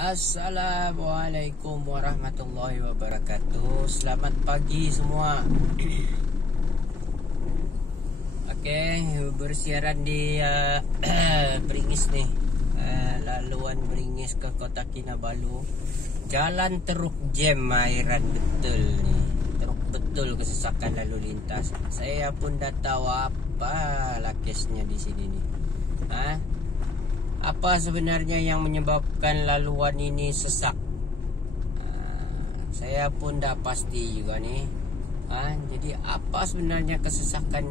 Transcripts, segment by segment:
Assalamualaikum warahmatullahi wabarakatuh. Selamat pagi semua. Oke, bersiaran di Beringis nih. Laluan Beringis ke Kota Kinabalu. Jalan teruk jam airan betul nih. Teruk betul kesesakan lalu lintas. Saya pun dah tahu apa lah kesnya di sini nih. Apa sebenarnya yang menyebabkan laluan ini sesak? Saya pun dah pasti juga nih. Jadi apa sebenarnya kesesakan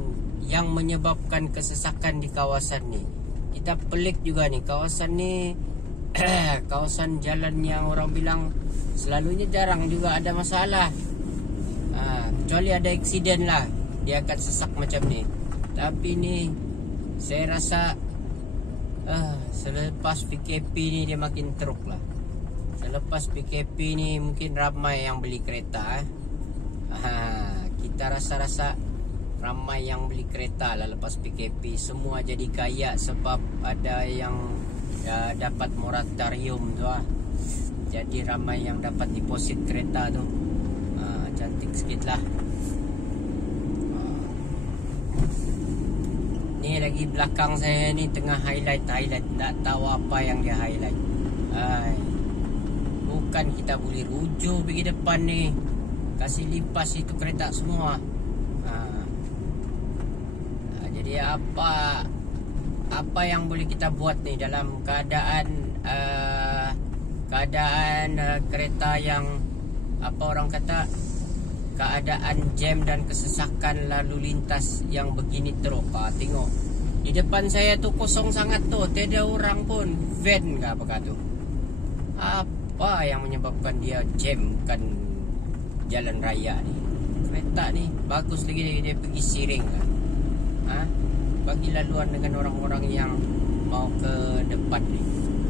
yang menyebabkan kesesakan di kawasan ini? Kita pelik juga nih, kawasan ini kawasan jalan yang orang bilang selalunya jarang juga ada masalah. Kecuali ada eksiden lah, dia akan sesak macam ni. Tapi ni saya rasa selepas PKP ni dia makin teruk lah. Selepas PKP ni mungkin ramai yang beli kereta. Kita rasa-rasa ramai yang beli kereta lah lepas PKP. Semua jadi kaya sebab ada yang dapat moratorium tu lah. Jadi ramai yang dapat deposit kereta tu. Cantik sikit lah. Ni lagi belakang saya ni tengah highlight. Tak tahu apa yang dia highlight. Bukan kita boleh rujuk pergi depan ni, kasih limpas itu kereta semua. Jadi apa yang boleh kita buat ni dalam keadaan kereta yang apa orang kata, keadaan jam dan kesesakan lalu lintas yang begini teruk. Tengok di depan saya tu kosong sangat tu, tiada orang pun. Van ke apa tu? Apa yang menyebabkan dia jam kan jalan raya ni? Kereta ni bagus lagi dia pergi siring kan? Bagi laluan dengan orang-orang yang mau ke depan ni.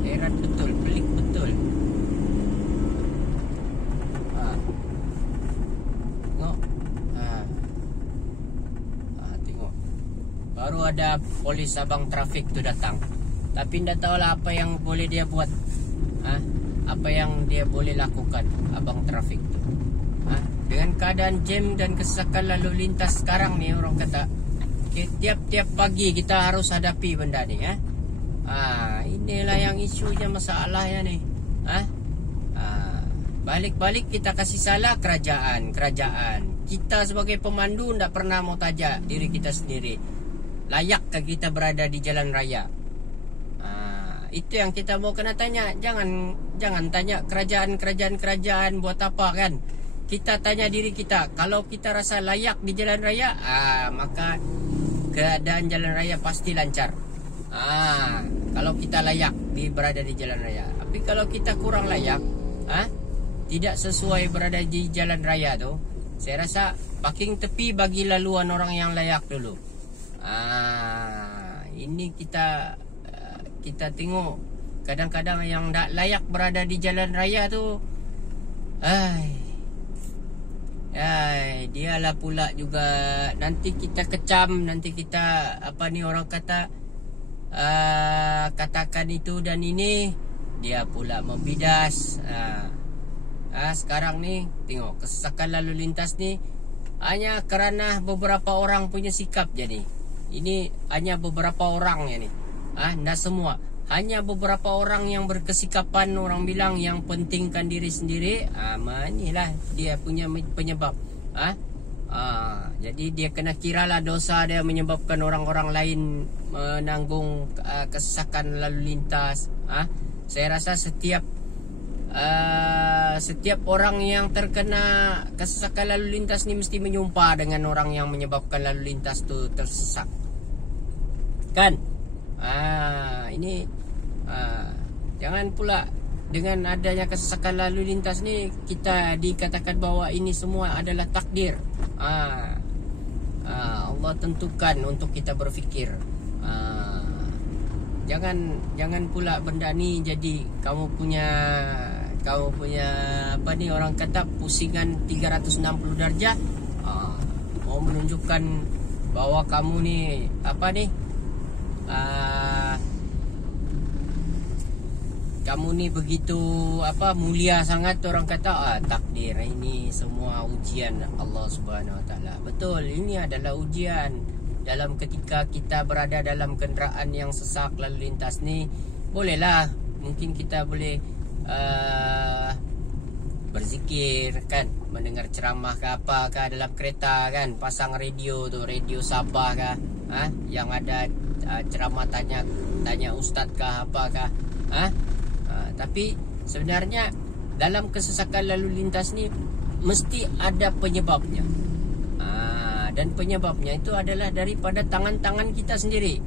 Heran betul, pelik betul. Baru ada polis abang trafik tu datang. Tapi tidak tahulah apa yang boleh dia buat. Apa yang dia boleh lakukan abang trafik tu. Dengan keadaan jam dan kesesakan lalu lintas sekarang ni, orang kata tiap-tiap pagi kita harus hadapi benda ni. Inilah yang isunya, masalahnya ni. Balik-balik kita kasih salah kerajaan. Kita sebagai pemandu tidak pernah mau tajak diri kita sendiri. Layakkah kita berada di jalan raya? Itu yang kita mau kena tanya. Jangan tanya kerajaan buat apa kan. Kita tanya diri kita. Kalau kita rasa layak di jalan raya, maka keadaan jalan raya pasti lancar. Kalau kita layak berada di jalan raya. Tapi kalau kita kurang layak, tidak sesuai berada di jalan raya tu, saya rasa parking tepi bagi laluan orang yang layak dulu. Ini kita tengok kadang-kadang yang tak layak berada di jalan raya tu, dialah pula juga nanti kita kecam, nanti kita orang kata katakan itu dan ini, dia pula membidas. Sekarang ni tengok kesesakan lalu lintas ni hanya kerana beberapa orang punya sikap jadi. Ini hanya beberapa orang ya ni. Tidak semua. Hanya beberapa orang yang berkesikapan, orang bilang yang pentingkan diri sendiri. Inilah dia punya penyebab. Jadi dia kena kiralah dosa dia menyebabkan orang-orang lain menanggung kesesakan lalu lintas. Saya rasa setiap orang yang terkena kesesakan lalu lintas ni mesti menyumpah dengan orang yang menyebabkan lalu lintas tu tersesak. Kan? Ini jangan pula dengan adanya kesesakan lalu lintas ni kita dikatakan bahawa ini semua adalah takdir. Allah tentukan untuk kita berfikir. Jangan pula benda ni jadi kamu punya orang kata pusingan 360 darjah. Mau menunjukkan bahawa kamu ni kamu ni begitu mulia sangat, orang kata takdir ini semua ujian Allah Subhanahu Wa Taala. Betul, ini adalah ujian. Dalam ketika kita berada dalam kenderaan yang sesak lalu lintas ni, bolehlah mungkin kita boleh berzikir kan, mendengar ceramah ke apa ke dalam kereta kan, pasang radio tu, radio Sabah ke, yang ada ceramah tanya ustaz ke apa ke, tapi sebenarnya dalam kesesakan lalu lintas ni mesti ada penyebabnya, dan penyebabnya itu adalah daripada tangan-tangan kita sendiri.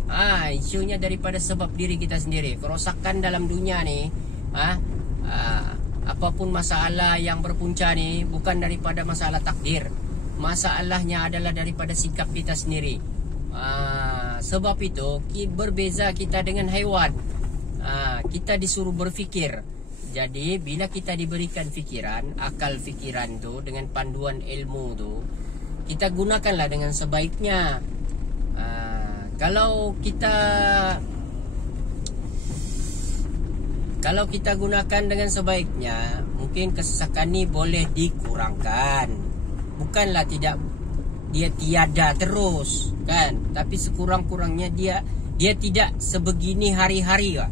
Isunya daripada sebab diri kita sendiri. Kerosakan dalam dunia ni, apapun masalah yang berpunca ni bukan daripada masalah takdir. Masalahnya adalah daripada sikap kita sendiri. Sebab itu berbeza kita dengan haiwan. Kita disuruh berfikir. Jadi bila kita diberikan fikiran, akal fikiran tu dengan panduan ilmu tu, kita gunakanlah dengan sebaiknya. Kalau kita gunakan dengan sebaiknya, mungkin kesesakan ni boleh dikurangkan. Bukanlah dia tiada terus kan, tapi sekurang-kurangnya dia tidak sebegini hari-hari.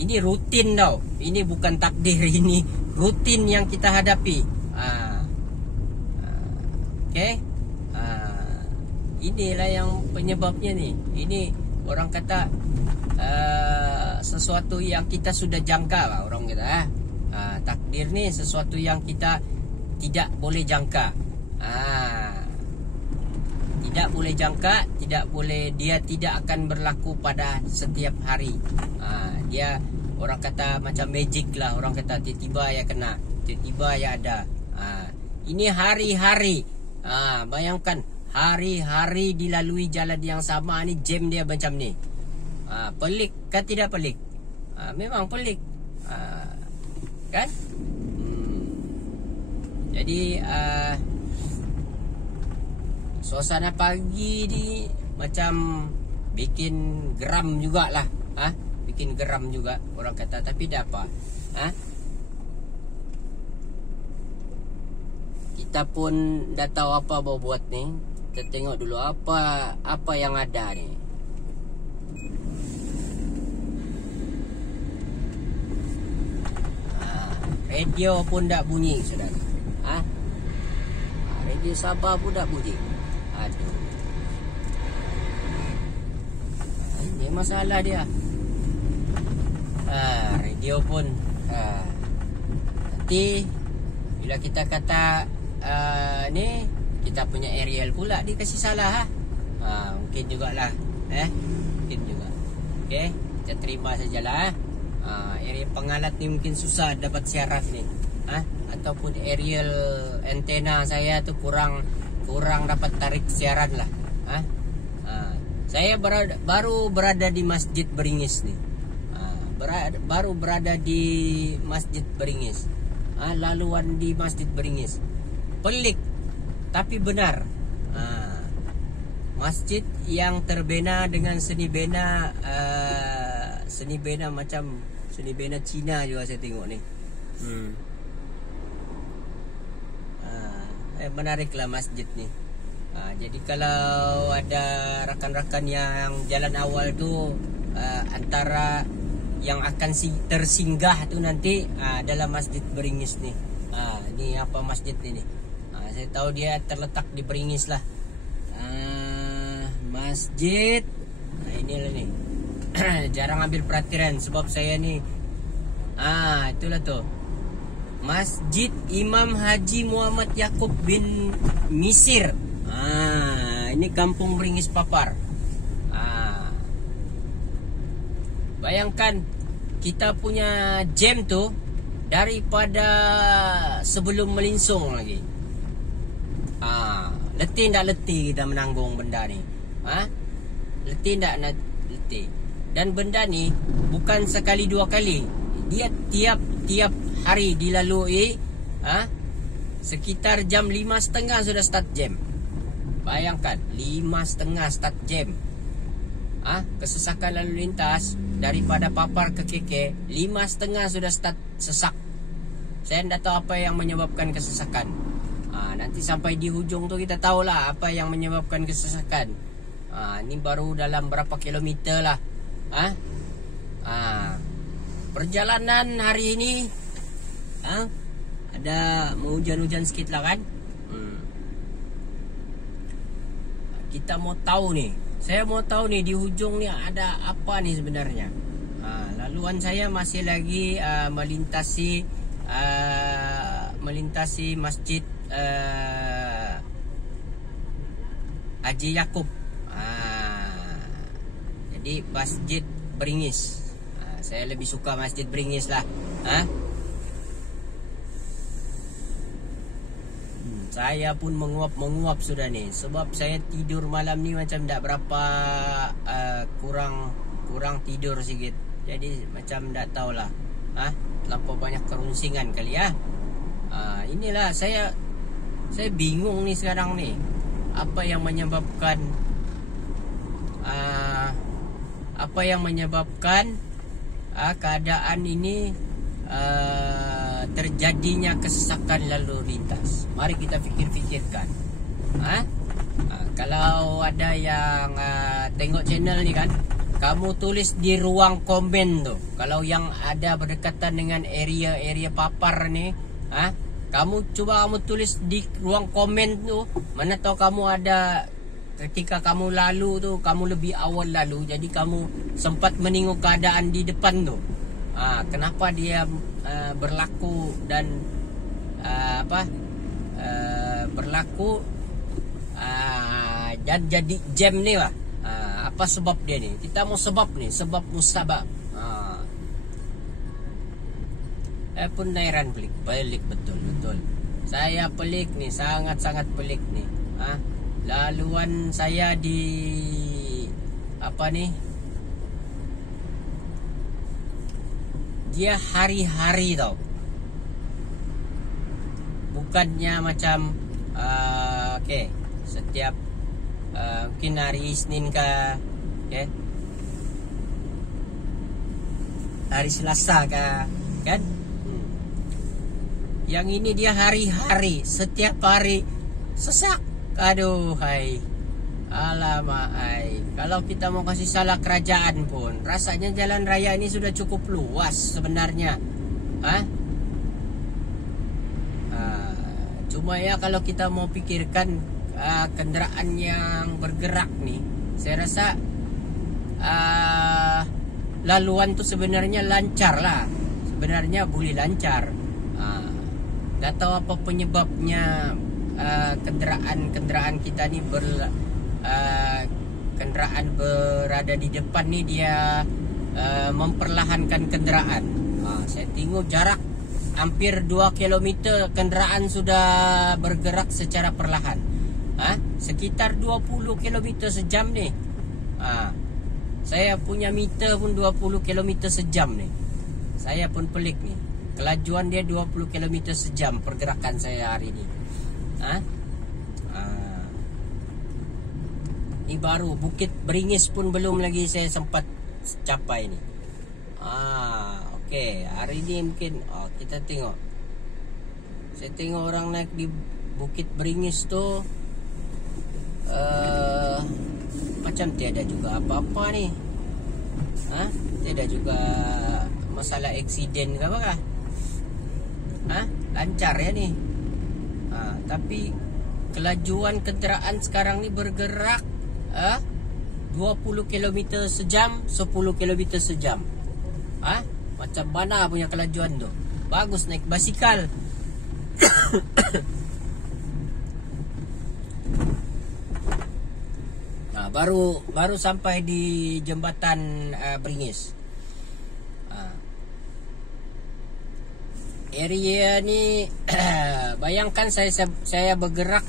Ini rutin tau. Ini bukan takdir, ini rutin yang kita hadapi. Okey. Inilah yang penyebabnya ni. Ini orang kata sesuatu yang kita sudah jangka lah, orang kata. Takdir ni sesuatu yang kita tidak boleh jangka. Tidak boleh jangka, dia tidak akan berlaku pada setiap hari. Dia orang kata macam magic lah, orang kata tiba-tiba ya kena, tiba-tiba ya ada. Ini hari-hari. Bayangkan hari-hari dilalui jalan yang sama ni, jam dia macam ni. Pelik kan, tidak pelik? Memang pelik. Kan? Jadi suasana pagi ni macam bikin geram jugalah. Bikin geram juga orang kata, tapi dah apa? Kita pun dah tahu apa mau buat ni. Kita tengok dulu apa yang ada ni. Radio pun tak bunyi, saudara. Radio Sabah pun tak bunyi. Aduh. Ini masalah dia. Radio pun nanti bila kita kata ni kita punya aerial pula dikasih salah. Mungkin jugalah. Mungkin juga. Okey, kita terima sajalah. Area pengalat ni mungkin susah dapat syaraf ni. Ataupun aerial antena saya tu kurang dapat tarik siaran lah. Saya baru berada di Masjid Beringis ni. Baru berada di Masjid Beringis. Laluan di Masjid Beringis. Pelik tapi benar. Masjid yang terbina dengan seni bina macam seni bina Cina juga saya tengok ni. Menariklah masjid ni. Jadi kalau ada rakan-rakan yang jalan awal tu, antara yang akan tersinggah tu nanti dalam Masjid Beringis ni. Ni apa masjid ni? Saya tahu dia terletak di Beringis lah. Masjid. Inilah ni. Jarang ambil perhatian sebab saya ni. Itulah tu. Masjid Imam Haji Muhammad Yaakob bin Misir. Ini Kampung Beringis Papar. Bayangkan kita punya jam tu daripada sebelum melinsung lagi. Letih tak letih kita menanggung benda ni. Letih tak letih. Dan benda ni bukan sekali dua kali. Dia tiap hari dilalui. Sekitar jam 5.30 sudah start jam. Bayangkan 5.30 start jam. kesesakan lalu lintas daripada Papar ke KK 5.30 sudah start sesak. Saya tidak tahu apa yang menyebabkan kesesakan. Nanti sampai di hujung tu kita tahulah apa yang menyebabkan kesesakan. Ini baru dalam berapa kilometer lah. Perjalanan hari ini ada hujan-hujan sedikit lah kan. Kita mau tahu nih. Saya mau tahu nih di hujung nih ada apa nih sebenarnya. Laluan saya masih lagi melintasi masjid Haji Yakub. Jadi Masjid Beringis. Saya lebih suka Masjid Beringis lah. Saya pun menguap sudah nih. Sebab saya tidur malam ni macam tak berapa kurang tidur sikit. Jadi macam tak tahulah. Terlampau banyak kerunsingan kali ya. Inilah saya bingung nih sekarang nih. Apa yang menyebabkan keadaan ini terjadinya kesesakan lalu lintas. Mari kita fikir-fikirkan. Kalau ada yang tengok channel ni kan, kamu tulis di ruang komen tu. Kalau yang ada berdekatan dengan area Papar ni, kamu tulis di ruang komen tu. Mana tahu kamu ada ketika kamu lalu tu, kamu lebih awal lalu, jadi kamu sempat menengok keadaan di depan tu. Kenapa dia berlaku dan berlaku dan jadi jam ni lah. Apa sebab dia ni? Kita mau sebab musabab. Pun heran pelik betul. Saya pelik nih, sangat pelik nih. Laluan saya di dia hari-hari tau. Bukannya macam setiap mungkin hari Isnin kah, hari Selasa kah, kan? Yang ini dia hari-hari, setiap hari sesak. Aduh, hai. Alamak, hai. Kalau kita mau kasih salah kerajaan pun, rasanya jalan raya ini sudah cukup luas sebenarnya. Cuma ya kalau kita mau pikirkan kendaraan yang bergerak nih, saya rasa laluan tuh sebenarnya lancar lah. Sebenarnya boleh lancar. Tak tahu apa penyebabnya kendaraan kita ni kendaraan berada di depan ni dia memperlahankan kendaraan. Saya tengok jarak hampir 2 km kendaraan sudah bergerak secara perlahan. Sekitar 20 km sejam ni. Saya punya meter pun 20 km sejam ni. Saya pun pelik ni. Kelajuan dia 20 km sejam pergerakan saya hari ni. Ini baru Bukit Beringis pun belum lagi saya sempat capai ni. Okey, hari ni mungkin kita tengok. Saya tengok orang naik di Bukit Beringis tu macam tiada juga apa-apa ni. Tiada juga masalah aksiden ke apa kah? Lancar ya ni. Tapi kelajuan kenderaan sekarang ni bergerak 20 km sejam, 10 km sejam. Macam mana punya kelajuan tu? Bagus naik basikal. Baru sampai di jembatan Beringis. Area ni bayangkan saya bergerak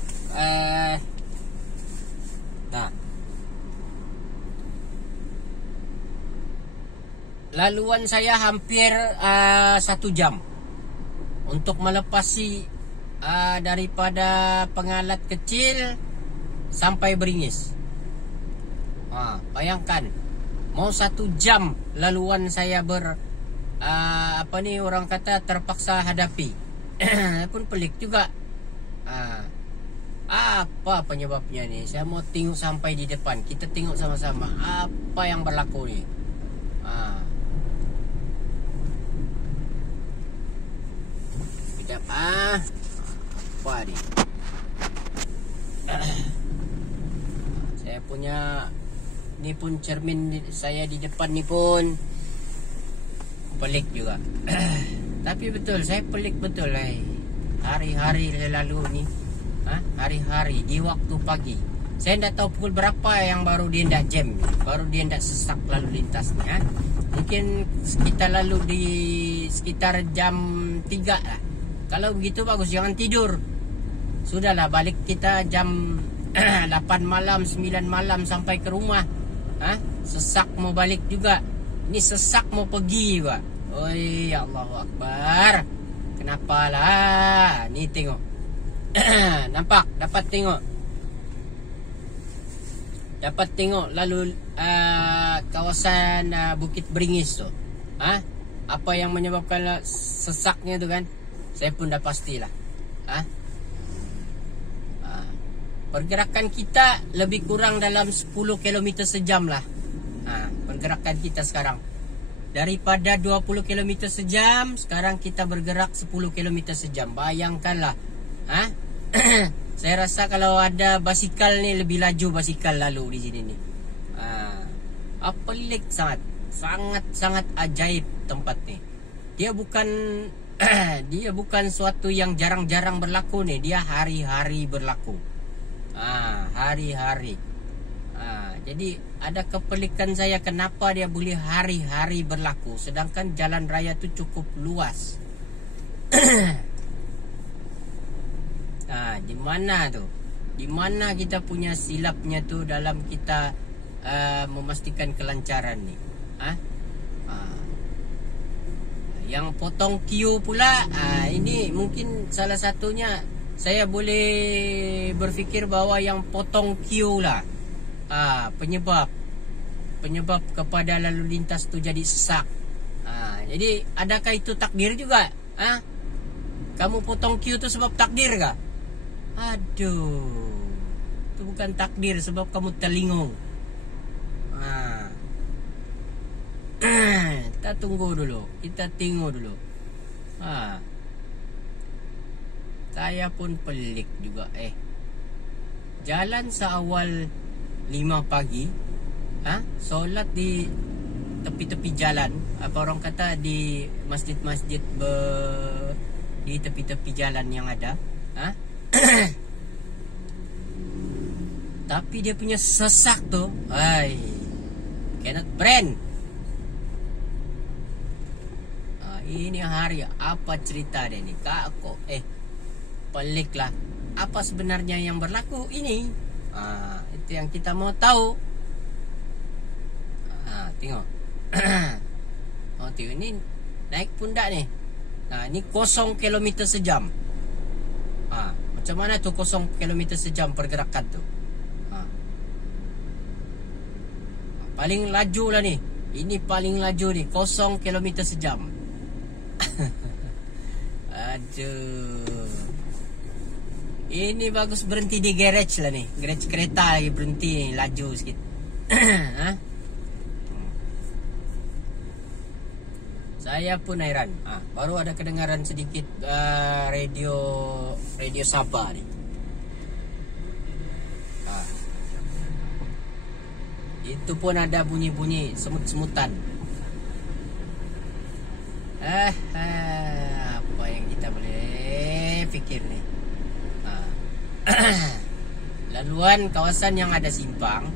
laluan saya hampir 1 jam untuk melepasi daripada Pengalat Kecil sampai Beringis. Bayangkan Mau 1 jam laluan saya orang kata terpaksa hadapi. Pun pelik juga. Apa penyebabnya nih? Saya mau tengok sampai di depan. Kita tengok sama-sama apa yang berlaku nih. Sekejap apa nih? Saya punya ini pun cermin saya di depan ni pun pelik juga. Tapi betul, saya pelik betul lah. Hari-hari lalu ni, hari-hari di waktu pagi. Saya tidak tahu pukul berapa yang baru dia tidak jam, baru dia tidak sesak lalu lintas ni. Mungkin kita lalu di sekitar jam 3 lah. Kalau begitu bagus, jangan tidur. Sudahlah, balik kita jam 8 malam, 9 malam sampai ke rumah. Sesak mau balik juga. Ini sesak mau pergi juga. Oi, Allahu Akbar. Kenapa lah? Ni tengok. Nampak? Dapat tengok lalu kawasan Bukit Beringis tu. Apa yang menyebabkan sesaknya tu kan? Saya pun dah pastilah. Pergerakan kita lebih kurang dalam 10 km sejam lah. Pergerakan kita sekarang. Daripada 20 km sejam, sekarang kita bergerak 10 km sejam. Bayangkanlah. Saya rasa kalau ada basikal ni, lebih laju basikal lalu di sini ni. Pelik sangat. Sangat-sangat ajaib tempat ni. Dia bukan suatu yang jarang-jarang berlaku ni. Dia hari-hari berlaku. Hari-hari. Jadi ada kepelikan saya, kenapa dia boleh hari-hari berlaku sedangkan jalan raya tu cukup luas. Di mana tu? Di mana kita punya silapnya tu dalam kita memastikan kelancaran ni? Yang potong queue pula, ini mungkin salah satunya. Saya boleh berfikir bahawa yang potong queue lah penyebab kepada lalu lintas tu jadi sesak. Jadi adakah itu takdir juga? Kamu potong queue tu sebab takdir kah? Aduh, itu bukan takdir, sebab kamu telingung. Kita tunggu dulu, kita tengok dulu. Saya pun pelik juga. Jalan seawal 5 pagi, solat di tepi-tepi jalan. Apa orang kata, di masjid-masjid di tepi-tepi jalan yang ada. Tapi dia punya sesak tu, cannot brand. Ini hari apa cerita dia ni? Pelik lah. Apa sebenarnya yang berlaku ini? Itu yang kita mau tahu. Tengok. Tengok ini naik pundak ni. Ini 0 km sejam. Macam mana tu 0 km sejam pergerakan tu? Paling laju lah ni. Ini paling laju ni, 0 km sejam. Aduh. Ini bagus berhenti di garage lah ni. Garage kereta lagi berhenti ni, laju sikit. Saya pun heran. Baru ada kedengaran sedikit radio Sabah ni. Itu pun ada bunyi-bunyi semut-semutan. Apa yang kita boleh fikir ni? Laluan kawasan yang ada simpang,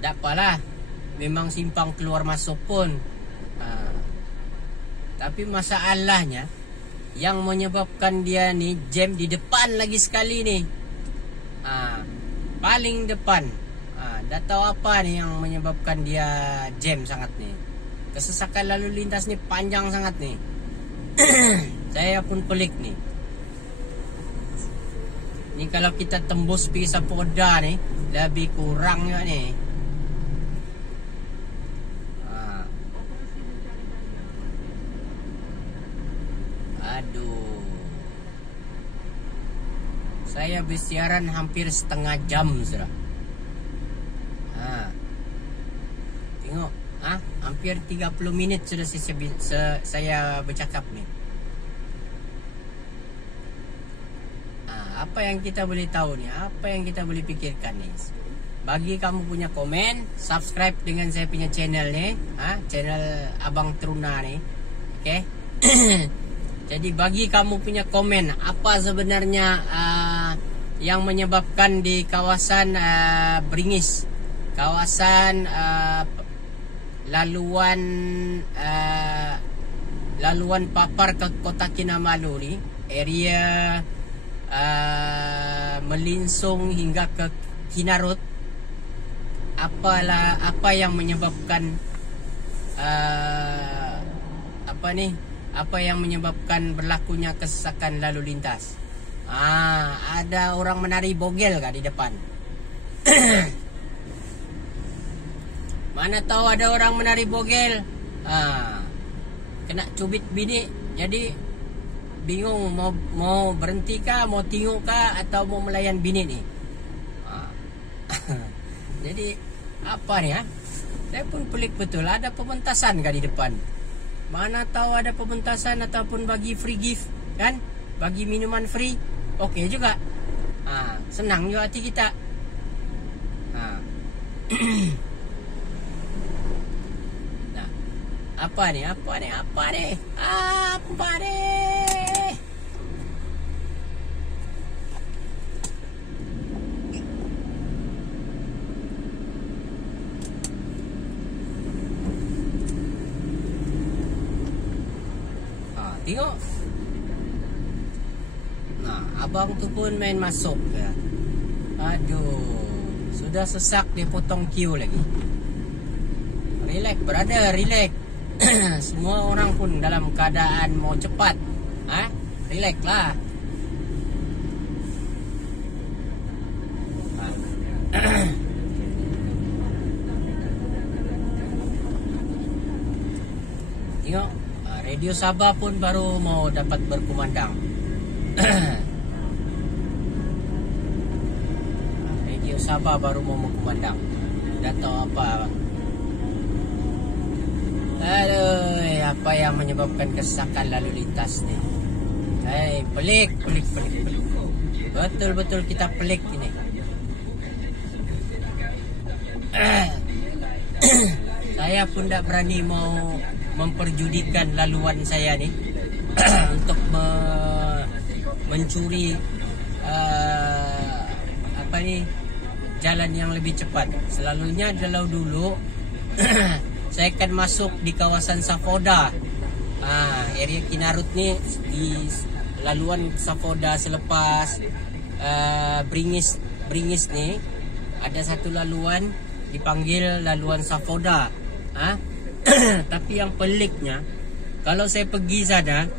tak apalah, memang simpang keluar masuk pun. Tapi masalahnya yang menyebabkan dia ni jam di depan lagi sekali ni. Paling depan. Tak tahu apa ni yang menyebabkan dia jam sangat ni. Kesesakan lalu lintas ni panjang sangat ni. Saya pun pelik ni. Ni kalau kita tembus pergi Sapoda ni, lebih kurang juga ni. Saya bersiaran hampir setengah jam sudah. Tengok, hampir 30 minit sudah saya bercakap nih. Apa yang kita boleh tahu nih? Apa yang kita boleh pikirkan nih? Bagi kamu punya komen, subscribe dengan saya punya channel nih, channel Abang Truna nih, oke? Jadi bagi kamu punya komen, apa sebenarnya yang menyebabkan di kawasan Bringis, kawasan laluan papar ke Kota Kinabalu nih, area Melinsung hingga ke Kinarut, apa yang menyebabkan apa yang menyebabkan berlakunya kesesakan lalu lintas? Ada orang menari bogel kah di depan? Mana tahu ada orang menari bogel, kena cubit bini, jadi bingung mau berhenti kah, mau tengok kah, atau mau melayan bini nih. Jadi apa nih ya? Saya pun pelik betul, ada pementasan kah di depan? Mana tahu ada pementasan ataupun bagi free gift kan? Bagi minuman free. Oke juga. Senang juga hati kita. Nah, apa nih? Tengok. Nah, abang tu pun main masuk ya. Aduh, sudah sesak dia potong queue lagi. Relax brother, relax. Semua orang pun dalam keadaan mau cepat. Relax lah. Tengok, Radio Sabah pun baru mau dapat berkumandang. Radio Sabah baru mau berkumandang. Dah tahu apa? Aduh, apa yang menyebabkan kesesakan lalu lintas nih? Pelik. Betul-betul kita pelik ini. Saya pun tak berani mau memperjudikan laluan saya nih untuk mencuri jalan yang lebih cepat. Selalunya kalau dulu saya akan masuk di kawasan Safoda, area Kinarut nih, di laluan Safoda selepas Bringis nih ada satu laluan dipanggil laluan Safoda. Tapi yang peliknya, kalau saya pergi sana,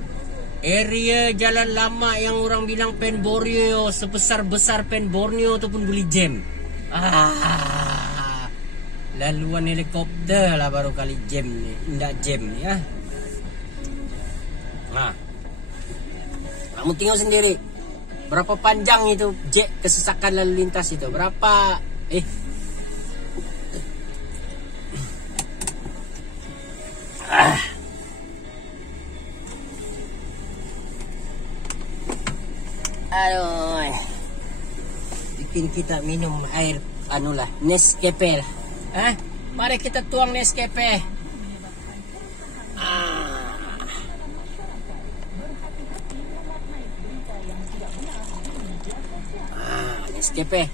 area jalan lama yang orang bilang Pen Borneo, sebesar-besar Pen Borneo tu pun boleh jam. Laluan helikopter lah baru kali jam ni, tidak jam ni ya. Kamu tengok sendiri berapa panjang itu jet kesesakan lalu lintas itu, berapa Aduh, bikin kita minum air Nescafe lah. Mari kita tuang Nescafe. Nescafe.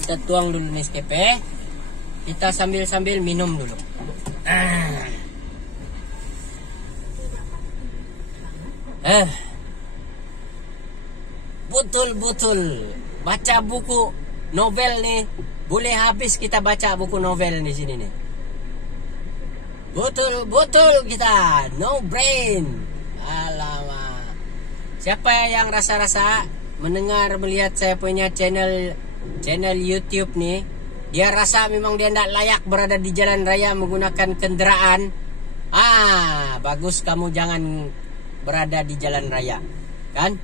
Kita tuang dulu Nescafe. Kita sambil minum dulu. Betul-betul baca buku novel nih, boleh habis kita baca buku novel di sini nih. Betul kita no brain. Alamak. Siapa yang rasa-rasa mendengar melihat saya punya channel YouTube nih, dia rasa memang dia tidak layak berada di jalan raya menggunakan kendaraan. Bagus kamu jangan berada di jalan raya, kan?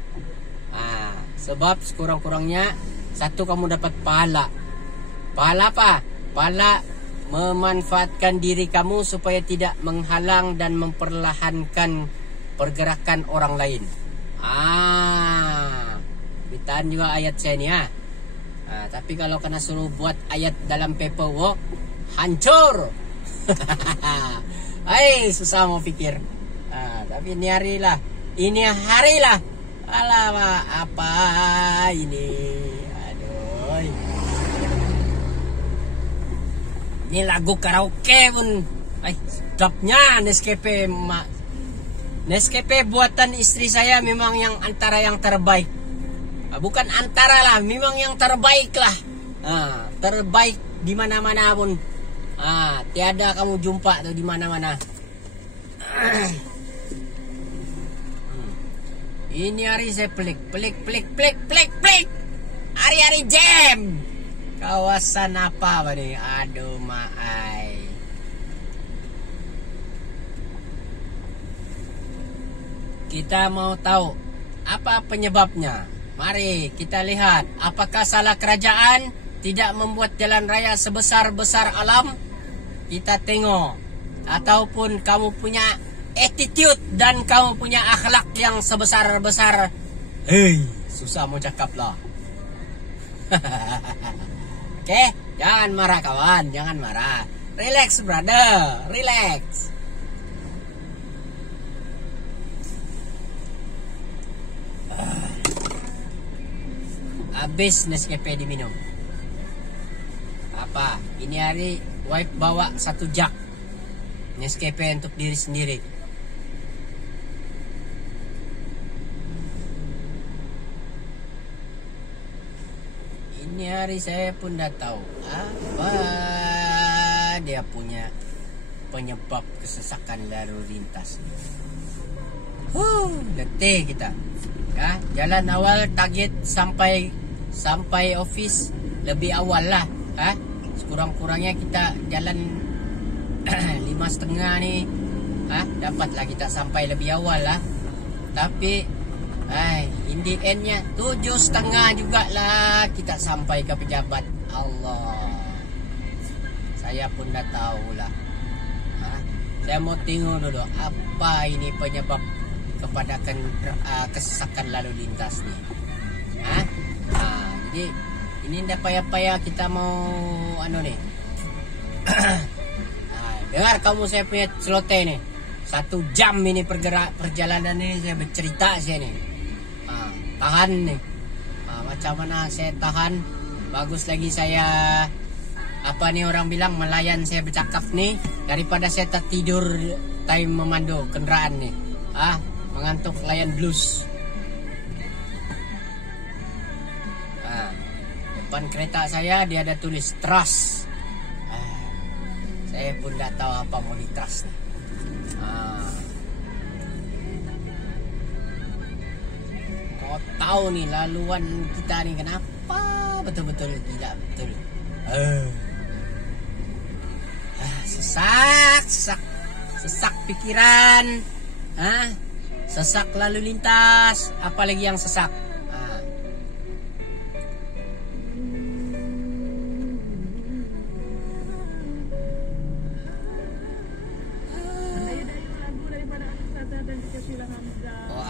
Sebab sekurang-kurangnya satu, kamu dapat pahala. Pahala apa? Pahala memanfaatkan diri kamu supaya tidak menghalang dan memperlahankan pergerakan orang lain. Bitaan juga ayat saya ni tapi kalau kena suruh buat ayat dalam paperwork, hancur. Susah mau pikir. Tapi ini hari lah. Alamak, apa ini? Aduh. Ini lagu karaoke pun. Sedapnya Nescafe, Mak. Nescafe buatan istri saya memang yang antara yang terbaik. Bukan antara lah, memang yang terbaik lah. Terbaik di mana-mana pun. Tiada kamu jumpa tuh di mana-mana. Ini hari saya pelik. Hari-hari jam. Kawasan apa nih? Aduh, maai. Kita mau tahu apa penyebabnya. Mari kita lihat. Apakah salah kerajaan tidak membuat jalan raya sebesar-besar alam? Kita tengok. Ataupun kamu punya attitude dan kamu punya akhlak yang sebesar-besar. Susah mau cakap lah. Oke, jangan marah kawan, jangan marah. Relax brother, relax. Habis Nescafe diminum. Apa? Ini hari wife bawa 1 jug Nescafe untuk diri sendiri. Ini hari saya pun dah tahu apa dia punya penyebab kesesakan lalu lintas. Letih kita. Jalan awal target sampai office lebih awal lah. Sekurang-kurangnya kita jalan 5.30 ni, dapatlah kita sampai lebih awal lah. Tapi in the endnya 7.30 jugalah kita sampai ke pejabat. Allah, saya pun dah tahulah. Saya mau tengok dulu apa ini penyebab kepada kesesakan lalu lintas ni. Jadi ini dah payah-payah kita mau ni. Dengar kamu saya punya celoteh ni. 1 jam ini perjalanan ni saya bercerita saya ni. Tahan ni. Macam mana saya tahan. Bagus lagi saya orang bilang melayan saya bercakap ni daripada saya tertidur time memandu kenderaan ni. Mengantuk layan blues. Depan kereta saya dia ada tulis trust. Saya pun tak tahu apa mau di trust ni. Kau tahu ni laluan kita ni kenapa betul-betul tidak betul. Sesak pikiran. Sesak lalu lintas. Apalagi yang sesak.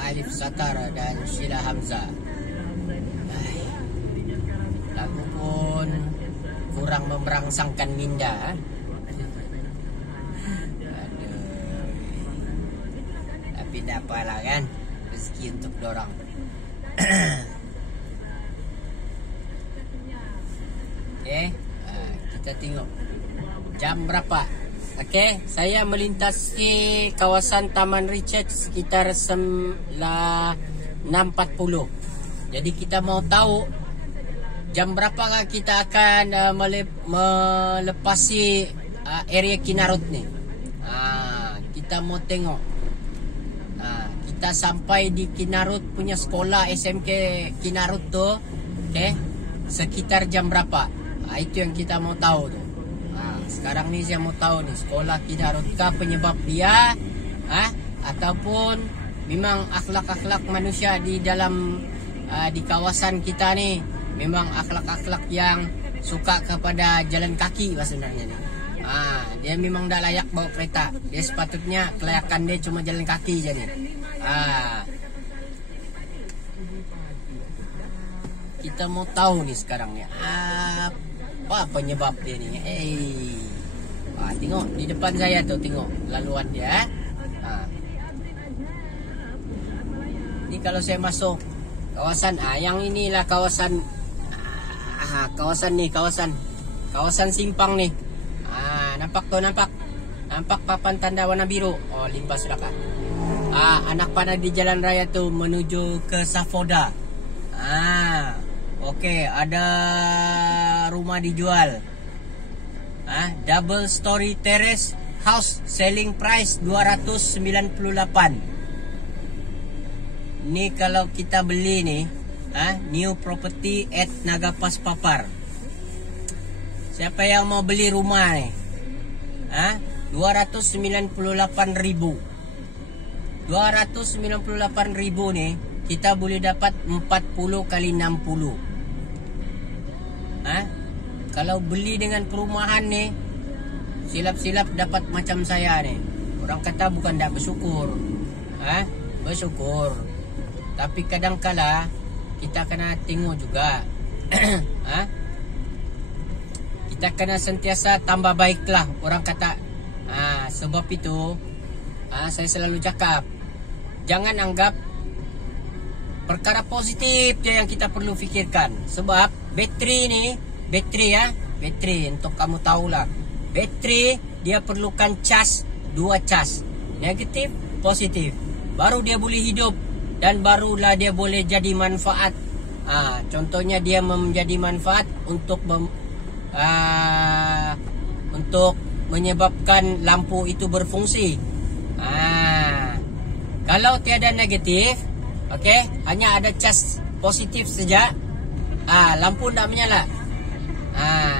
Alif Satara dan Sheila Hamzah. Lagu pun kurang memberangsangkan minda. Tapi tak apalah kan, rezeki untuk dorang. Okay, kita tengok jam berapa. Okay, saya melintasi kawasan Taman Richard sekitar 6.40. Jadi kita mau tahu jam berapakah kita akan melepasi area Kinarut ni. Kita mau tengok. Kita sampai di Kinarut punya sekolah SMK Kinarut tu, okay, sekitar jam berapa? Itu yang kita mau tahu tu. Sekarang ni saya mau tahu ni sekolah Kinarut kah penyebab dia, ataupun memang akhlak-akhlak manusia di dalam di kawasan kita nih memang akhlak-akhlak yang suka kepada jalan kaki sebenarnya nih. Dia memang tidak layak bawa kereta. Dia sepatutnya kelayakan dia cuma jalan kaki aja nih. Kita mau tahu nih sekarang nih apa penyebab dia nih. Tengok di depan saya tuh, tengok laluan dia. Ini kalau saya masuk kawasan, yang inilah kawasan, kawasan Simpang nih. Nampak tuh, nampak papan tanda warna biru. Oh, limpah silakan. Anak panah di jalan raya tuh menuju ke Safoda. Oke, ada rumah dijual. Double story terrace house, selling price 298. Ini kalau kita beli nih, new property at Nagapas Papar. Siapa yang mau beli rumah nih? 298.000. 298.000 nih kita boleh dapat 40 kali 60. Kalau beli dengan perumahan nih, silap-silap dapat macam saya nih. Orang kata bukan tak bersyukur. Bersyukur. Tapi kadangkala kita kena tengok juga. Kita kena sentiasa tambah baiklah. Orang kata. Sebab itu saya selalu cakap, jangan anggap perkara positif je yang kita perlu fikirkan. Sebab bateri untuk kamu tahulah, bateri dia perlukan cas, 2 cas, negatif, positif, baru dia boleh hidup dan barulah dia boleh jadi manfaat. Contohnya dia menjadi manfaat untuk menyebabkan lampu itu berfungsi. Kalau tiada negatif, hanya ada cas positif saja, lampu tidak menyala.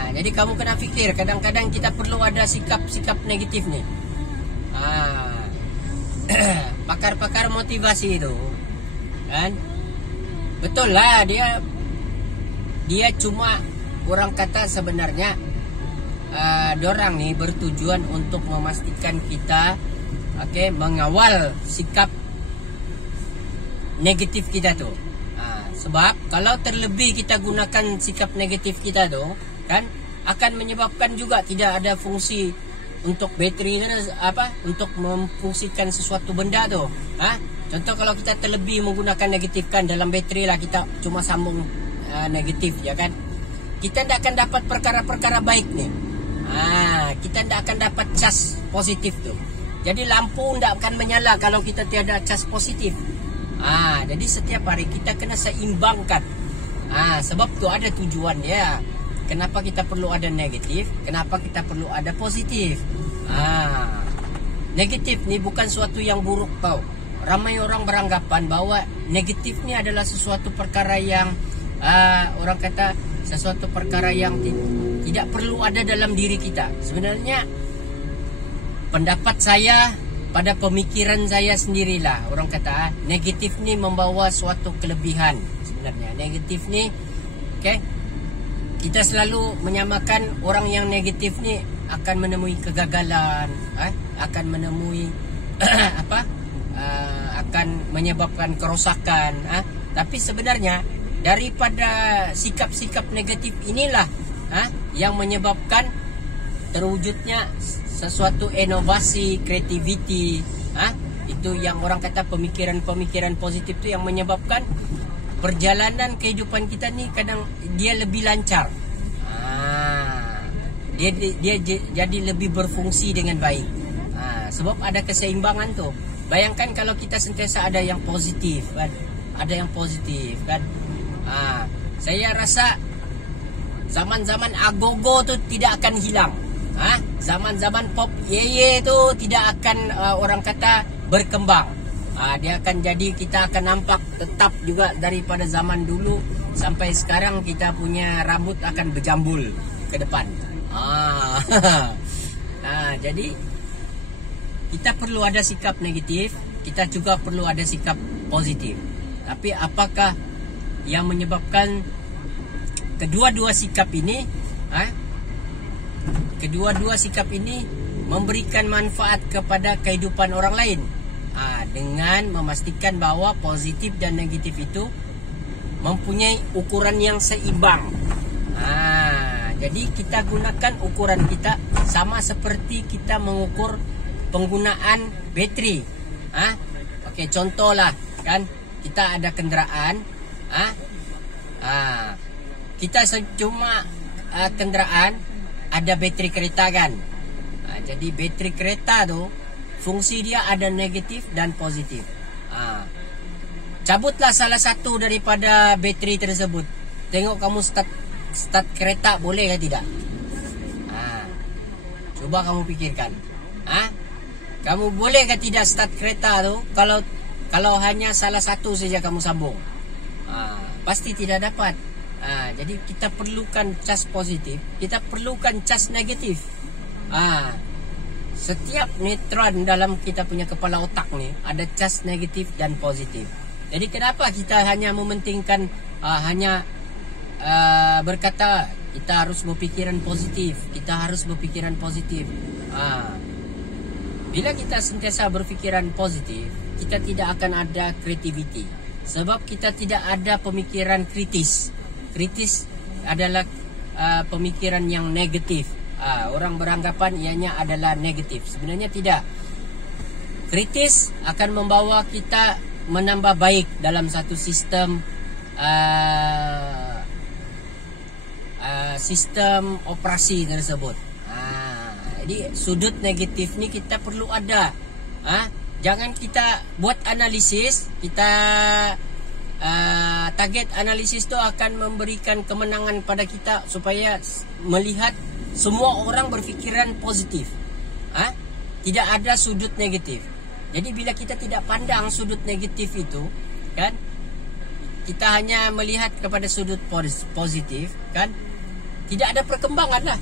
Jadi kamu kena fikir, kadang-kadang kita perlu ada sikap-sikap negatif nih. Pakar-pakar motivasi itu, kan? Betul lah, dia cuma, orang kata sebenarnya dorang nih bertujuan untuk memastikan kita mengawal sikap negatif kita tuh. Sebab kalau terlebih kita gunakan sikap negatif kita tuh, kan akan menyebabkan juga tidak ada fungsi untuk bateri untuk memfungsikan sesuatu benda tuh. Contoh kalau kita terlebih menggunakan negatif, kan dalam bateri lah kita cuma sambung negatif, ya kan? Kita tidak akan dapat perkara-perkara baik nih. Kita tidak akan dapat cas positif tuh. Jadi lampu tidak akan menyala kalau kita tiada cas positif. Jadi setiap hari kita kena seimbangkan. Sebab tu ada tujuan dia. Kenapa kita perlu ada negatif? Kenapa kita perlu ada positif? Negatif ni bukan suatu yang buruk tau. Ramai orang beranggapan bahwa negatif ni adalah sesuatu perkara yang orang kata sesuatu perkara yang tidak perlu ada dalam diri kita. Sebenarnya pendapat saya, pada pemikiran saya sendirilah, orang kata negatif ni membawa suatu kelebihan. Sebenarnya negatif ni, kita selalu menyamakan orang yang negatif ni akan menemui kegagalan, akan menemui akan menyebabkan kerosakan. Tapi sebenarnya daripada sikap-sikap negatif inilah yang menyebabkan terwujudnya sesuatu inovasi, kreativiti. Itu yang orang kata pemikiran-pemikiran positif itu yang menyebabkan perjalanan kehidupan kita ni kadang dia lebih lancar. Dia jadi lebih berfungsi dengan baik. Sebab ada keseimbangan tu. Bayangkan kalau kita sentiasa ada yang positif, kan? Ada yang positif, kan? Saya rasa zaman-zaman agogo tu tidak akan hilang. Zaman-zaman pop yeye tu tidak akan orang kata berkembang. Dia akan jadi, kita akan nampak tetap juga daripada zaman dulu sampai sekarang kita punya rambut akan berjambul ke depan. Jadi kita perlu ada sikap negatif, kita juga perlu ada sikap positif. Tapi apakah yang menyebabkan kedua-dua sikap ini memberikan manfaat kepada kehidupan orang lain, dengan memastikan bahwa positif dan negatif itu mempunyai ukuran yang seimbang. Jadi kita gunakan ukuran kita sama seperti kita mengukur penggunaan bateri. Oke, contohlah kan, kita ada kenderaan, kita cuma kenderaan ada bateri kereta kan. Jadi bateri kereta tu fungsi dia ada negatif dan positif. Cabutlah salah satu daripada bateri tersebut, tengok kamu start kereta boleh ke tidak? Coba kamu pikirkan. Kamu boleh ke tidak start kereta tu kalau hanya salah satu saja kamu sambung? Pasti tidak dapat. Jadi kita perlukan cas positif, kita perlukan cas negatif. Setiap neutron dalam kita punya kepala otak ni ada cas negatif dan positif. Jadi kenapa kita hanya mementingkan berkata kita harus berpikiran positif, kita harus berpikiran positif. Bila kita sentiasa berpikiran positif, kita tidak akan ada creativity, sebab kita tidak ada pemikiran kritis. Kritis adalah pemikiran yang negatif. Orang beranggapan ianya adalah negatif, sebenarnya tidak. Kritis akan membawa kita menambah baik dalam satu sistem sistem operasi tersebut. Jadi sudut negatif ni kita perlu ada. Jangan kita buat analisis, kita target analisis tu akan memberikan kemenangan pada kita supaya melihat semua orang berfikiran positif. Tidak ada sudut negatif. Jadi bila kita tidak pandang sudut negatif itu, kan, kita hanya melihat kepada sudut positif, kan, tidak ada perkembangan lah.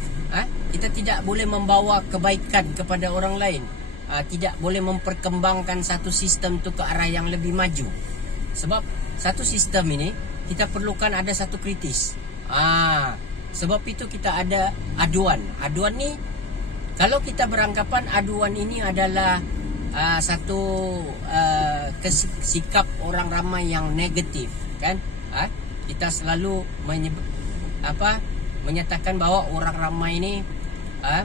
Kita tidak boleh membawa kebaikan kepada orang lain. Tidak boleh memperkembangkan satu sistem itu ke arah yang lebih maju. Sebab satu sistem ini kita perlukan ada satu kritis. Sebab itu kita ada aduan. Aduan ni, kalau kita beranggapan aduan ini adalah satu sikap orang ramai yang negatif, kan? Kita selalu menyatakan bahwa orang ramai ini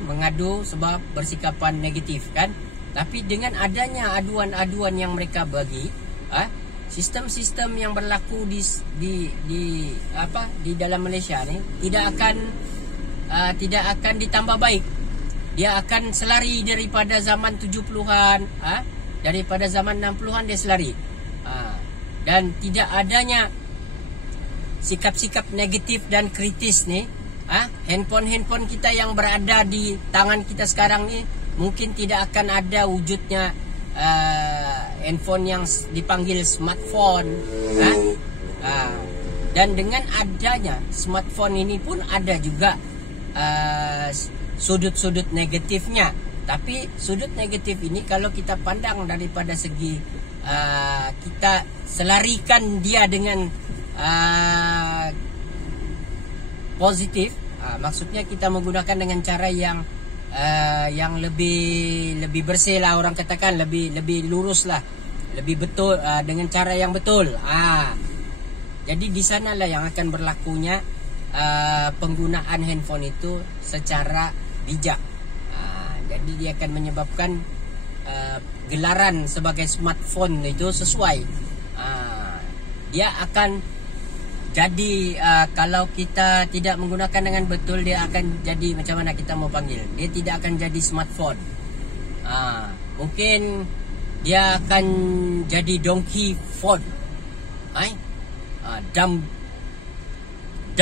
mengadu sebab bersikapan negatif, kan? Tapi dengan adanya aduan-aduan yang mereka bagi, sistem-sistem yang berlaku di dalam Malaysia ni tidak akan ditambah baik. Dia akan selari daripada zaman 70-an, daripada zaman 60-an dia selari. Dan tidak adanya sikap-sikap negatif dan kritis ni, handphone kita yang berada di tangan kita sekarang ni mungkin tidak akan ada wujudnya handphone yang dipanggil smartphone. Dan dengan adanya smartphone ini pun ada juga sudut-sudut negatifnya. Tapi sudut negatif ini kalau kita pandang daripada segi kita selarikan dia dengan positif, maksudnya kita menggunakan dengan cara yang lebih bersih lah, orang katakan lebih lurus lah, lebih betul, dengan cara yang betul. Jadi di sanalah yang akan berlakunya penggunaan handphone itu secara bijak. Jadi dia akan menyebabkan gelaran sebagai smartphone itu sesuai. Dia akan jadi kalau kita tidak menggunakan dengan betul, dia akan jadi macam mana kita mau panggil, dia tidak akan jadi smartphone. Mungkin dia akan jadi donkey phone,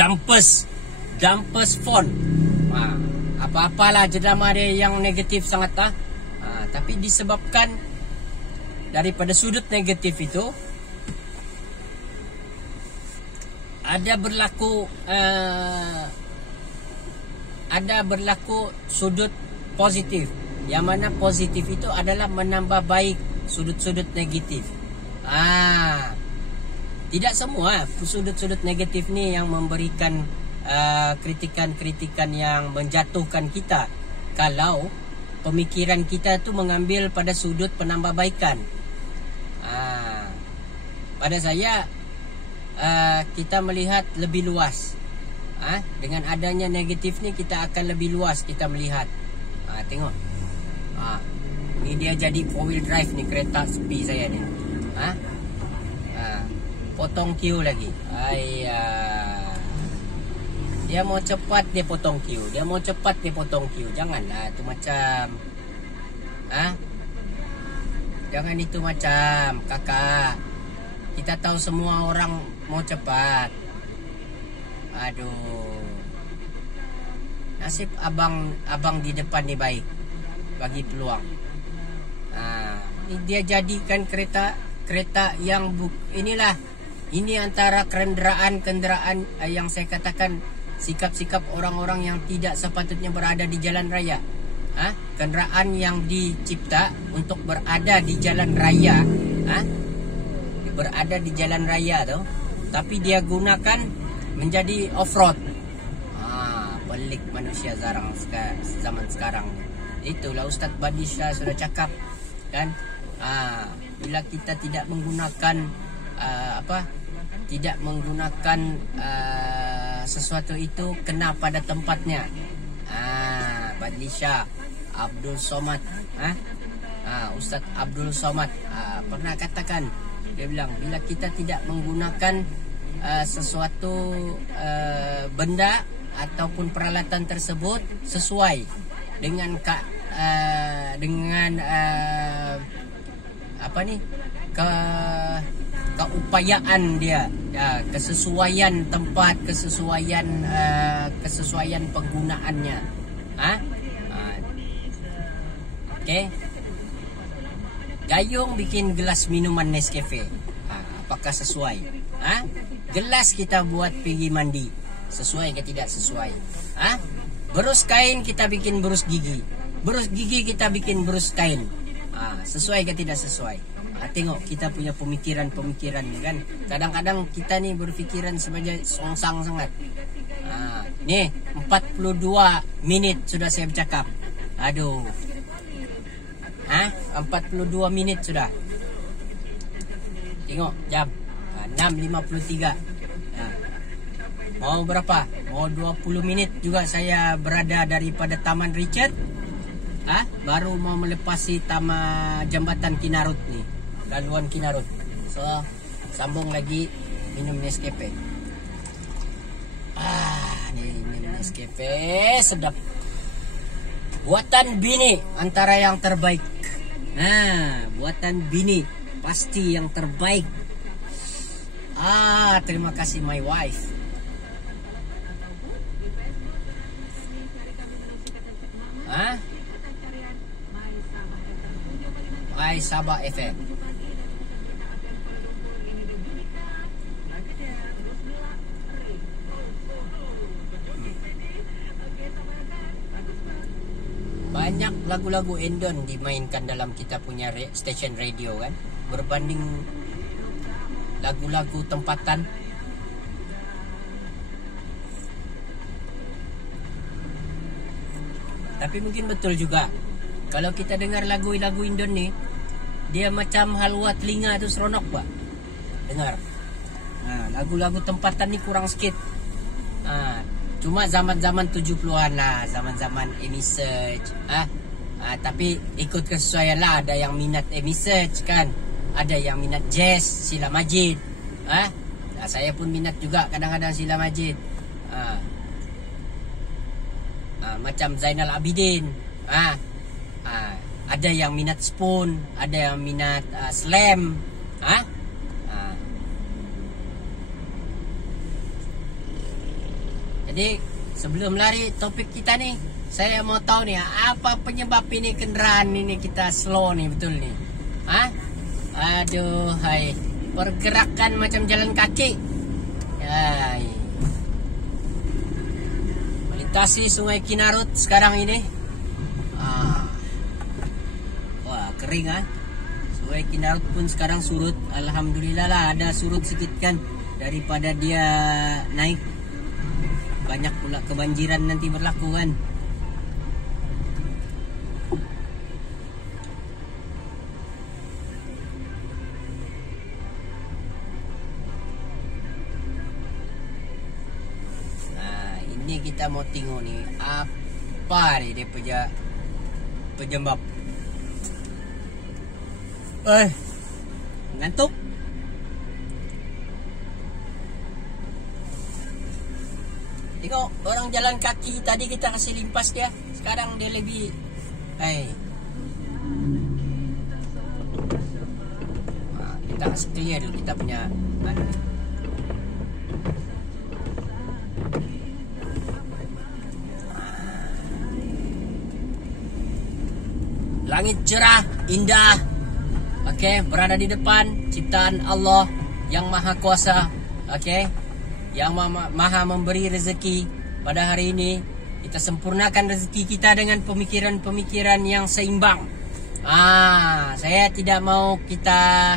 dumpers phone, apa-apalah jenama dia yang negatif sangat. Tapi disebabkan daripada sudut negatif itu ada berlaku sudut positif, yang mana positif itu adalah menambah baik sudut-sudut negatif. Tidak semua sudut-sudut negatif nih yang memberikan kritikan-kritikan yang menjatuhkan kita. Kalau pemikiran kita tu mengambil pada sudut penambahbaikan. Pada saya kita melihat lebih luas. Dengan adanya negatif ni kita akan lebih luas kita melihat. Tengok. Ni dia jadi 4-wheel drive ni kereta sepi saya ni. Potong queue lagi. Dia mau cepat dia potong queue. Dia mau cepat dia potong queue. Janganlah tu macam jangan itu macam kakak. Kita tahu semua orang mau cepat. Aduh. Nasib abang di depan ni baik. Bagi peluang. Dia jadikan kereta yang inilah. Ini antara kenderaan yang saya katakan sikap-sikap orang-orang yang tidak sepatutnya berada di jalan raya. Kenderaan yang dicipta untuk berada di jalan raya, berada di jalan raya tu, tapi dia gunakan menjadi off-road. Pelik manusia zaman sekarang. Itulah Ustaz Badisha sudah cakap kan. Bila kita tidak menggunakan tidak menggunakan sesuatu itu kena pada tempatnya. Badisha Abdul Somad, Ustaz Abdul Somad pernah katakan, dia bilang bila kita tidak menggunakan sesuatu benda ataupun peralatan tersebut sesuai dengan keupayaan dia, kesesuaian tempat, kesesuaian penggunaannya. Okey. Gayung bikin gelas minuman Nescafe. Apakah sesuai? Gelas kita buat pergi mandi. Sesuai ke tidak sesuai? Berus kain kita bikin berus gigi. Berus gigi kita bikin berus kain. Sesuai ke tidak sesuai? Tengok kita punya pemikiran ni kan. Kadang-kadang kita ni berfikiran sebagai songsang sangat. Nih 42 minit sudah saya bercakap. Aduh. 42 minit sudah. Tengok jam 6.53. Mau berapa? Mau 20 minit juga saya berada daripada Taman Richard. Baru mau melepasi jambatan Kinarut ni. Laluan Kinarut. So sambung lagi minum Nescafe. Ni minum Nescafe sedap. Buatan bini antara yang terbaik. Buatan bini pasti yang terbaik. Terima kasih my wife. My Sabah FM. Banyak lagu-lagu Endon dimainkan dalam kita punya station radio kan, berbanding lagu-lagu tempatan. Tapi mungkin betul juga kalau kita dengar lagu-lagu Indon ni, dia macam halwa telinga tu seronok pak dengar. Lagu-lagu tempatan ni kurang sikit. Cuma zaman-zaman 70-an lah, zaman-zaman Amy Search. Tapi ikut kesesuaian lah. Ada yang minat Amy Search kan, ada yang minat jazz, Sheila Majid. Saya pun minat juga kadang-kadang Sheila Majid. Macam Zainal Abidin. Ada yang minat Spoon, ada yang minat Slam. Jadi sebelum lari topik kita ni, saya mau tahu ni apa penyebab ini kenderaan ini kita slow ni betul ni. Aduh, hai. Pergerakan macam jalan kaki. Melintasi Sungai Kinarut sekarang ini. Wah, kering Sungai Kinarut pun sekarang surut. Alhamdulillah lah, ada surut sedikit kan, daripada dia naik. Banyak pula kebanjiran nanti berlaku kan. Nah, ini kita mau tengok nih apa nih dia penyebab. Ngantuk. Tengok orang jalan kaki, tadi kita kasih limpas dia, sekarang dia lebih kita kasih clear dulu kita punya langit cerah, indah. Oke, berada di depan ciptaan Allah yang Maha Kuasa. Oke, yang maha memberi rezeki. Pada hari ini kita sempurnakan rezeki kita dengan pemikiran-pemikiran yang seimbang. Saya tidak mau kita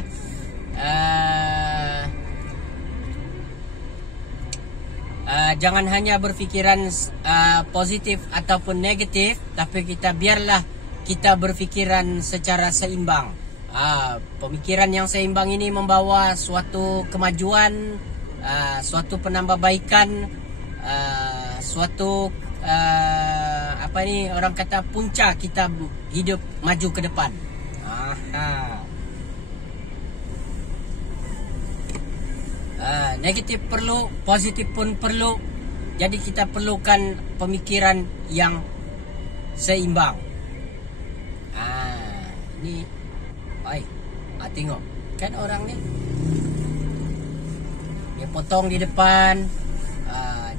jangan hanya berpikiran positif ataupun negatif, tapi biarlah kita berpikiran secara seimbang. Pemikiran yang seimbang ini membawa suatu kemajuan, suatu penambahbaikan, suatu orang kata punca kita hidup maju ke depan. Negatif perlu, positif pun perlu. Jadi kita perlukan pemikiran yang seimbang. Ini tengok kan orang ni, dia potong di depan.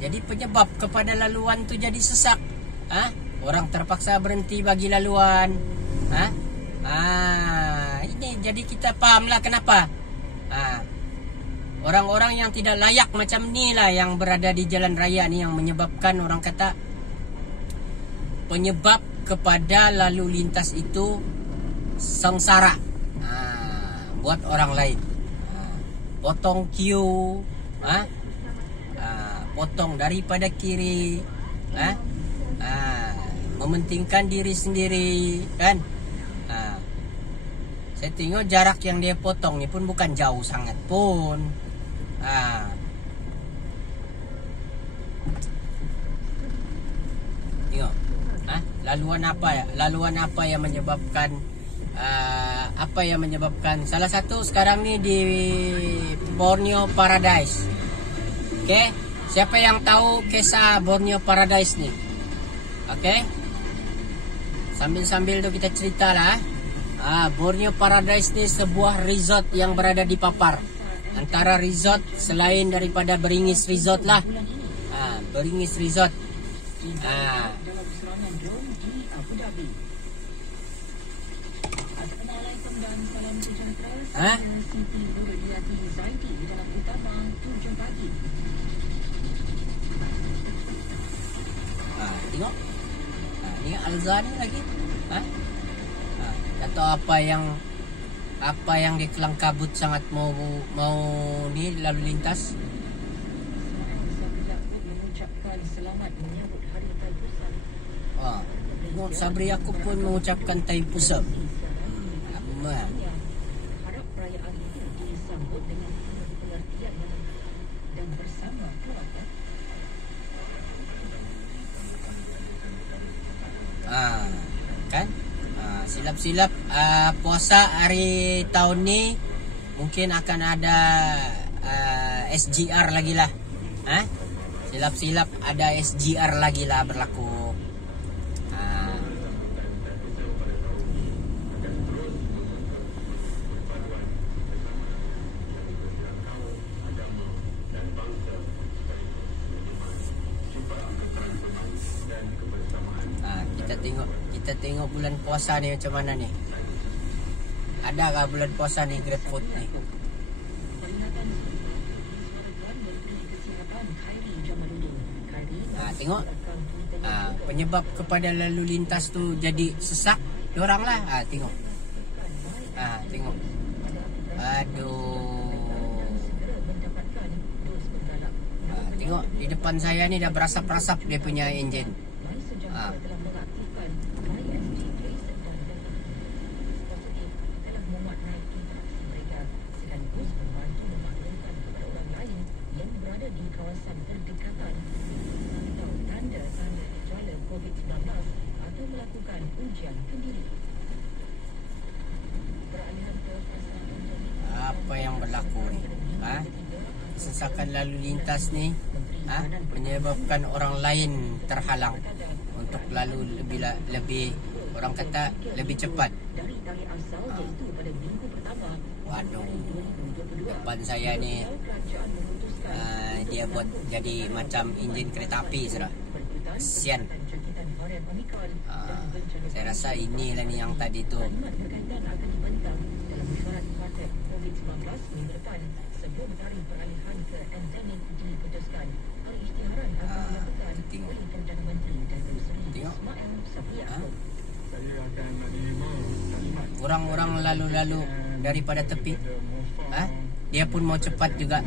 Jadi penyebab kepada laluan tu jadi sesak. Orang terpaksa berhenti bagi laluan. Ini jadi kita fahamlah kenapa. Orang-orang yang tidak layak macam ni lah yang berada di jalan raya ni, yang menyebabkan orang kata penyebab kepada lalu lintas itu sengsara buat orang lain. Potong queue, potong daripada kiri, mementingkan diri sendiri kan. Saya tengok jarak yang dia potong ni pun bukan jauh sangat pun. Tengok laluan apa yang menyebabkan salah satu sekarang ni di Borneo Paradise. Okey, siapa yang tahu kisah Borneo Paradise ni? Okey, sambil tu kita ceritalah. Borneo Paradise ni sebuah resort yang berada di Papar. Antara resort selain daripada Beringis Resort lah. Beringis Resort. Tengok. Ni Alzan lagi. Kata apa yang dia kelang kabut sangat mau ni lalu lintas. Tengok Sabri aku pun mengucapkan Taib Pusat. Harap perayaan itu disambut dengan pengertian dan bersama keluarga. Kan? Silap-silap puasa hari tahun ni mungkin akan ada SGR lagi lah. Silap-silap ada SGR lagi lah berlaku. Kita tengok bulan puasa ni macam mana ni. Adakah bulan puasa ni GrabFood ni? Tengok. Penyebab kepada lalu lintas tu jadi sesak, diorang lah. Tengok. Tengok. Aduh. Tengok di depan saya ni dah berasap-rasap dia punya enjin. Apa yang berlaku ni? Kesesakan lalu lintas ni menyebabkan orang lain terhalang untuk lalu lebih orang kata lebih cepat. Waduh, depan saya ni dia buat jadi macam enjin kereta api sudah. Kesian. Saya rasa inilah ni yang tadi tu. Tengok. Orang-orang lalu-lalu daripada tepi. Dia pun mau cepat juga.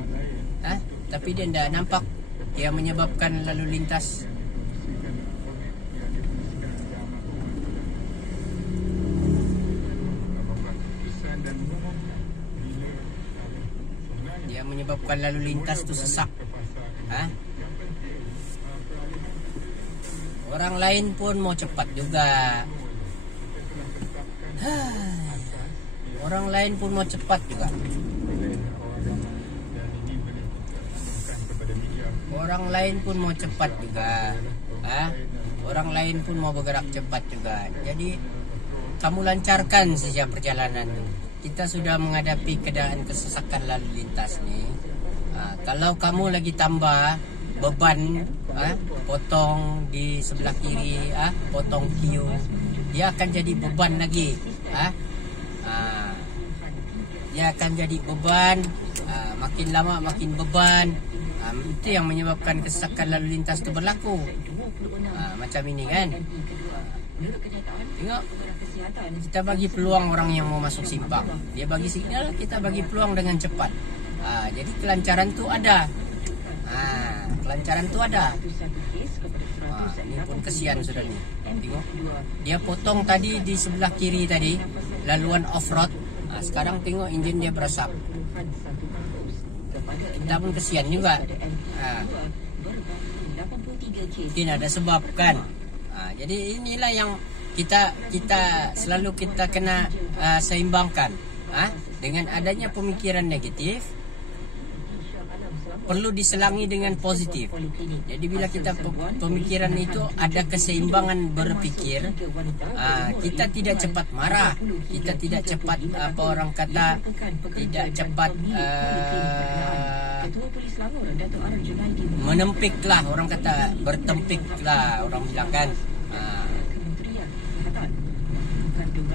Tapi dia tidak nampak. Dia menyebabkan lalu lintas. Dia menyebabkan lalu lintas tu sesak. Orang lain pun mau cepat juga. Orang lain pun mau cepat juga. Orang lain pun mau cepat juga. Orang lain pun mau bergerak cepat juga. Jadi kamu lancarkan saja perjalanan. Kita sudah menghadapi keadaan kesesakan lalu lintas ni. Kalau kamu lagi tambah beban, potong di sebelah kiri, potong queue, dia akan jadi beban lagi. Dia akan jadi beban, makin lama makin beban. Itu yang menyebabkan kesesakan lalu lintas itu berlaku. Macam ini kan. Tengok, kita bagi peluang orang yang mau masuk simpang. Dia bagi signal, kita bagi peluang dengan cepat. Jadi kelancaran tu ada. Kelancaran tu ada. Ini pun kesian sudah ni. Tengok, dia potong tadi di sebelah kiri tadi, laluan off-road. Sekarang tengok enjin dia berasap. Kita pun kesian juga. Mungkin ada sebab kan. Jadi inilah yang kita selalu kita kena seimbangkan. Dengan adanya pemikiran negatif perlu diselangi dengan positif. Jadi bila kita pemikiran itu ada keseimbangan berpikir, kita tidak cepat marah, kita tidak cepat apa orang kata, tidak cepat menempiklah, orang kata bertempiklah, orang bilang kan.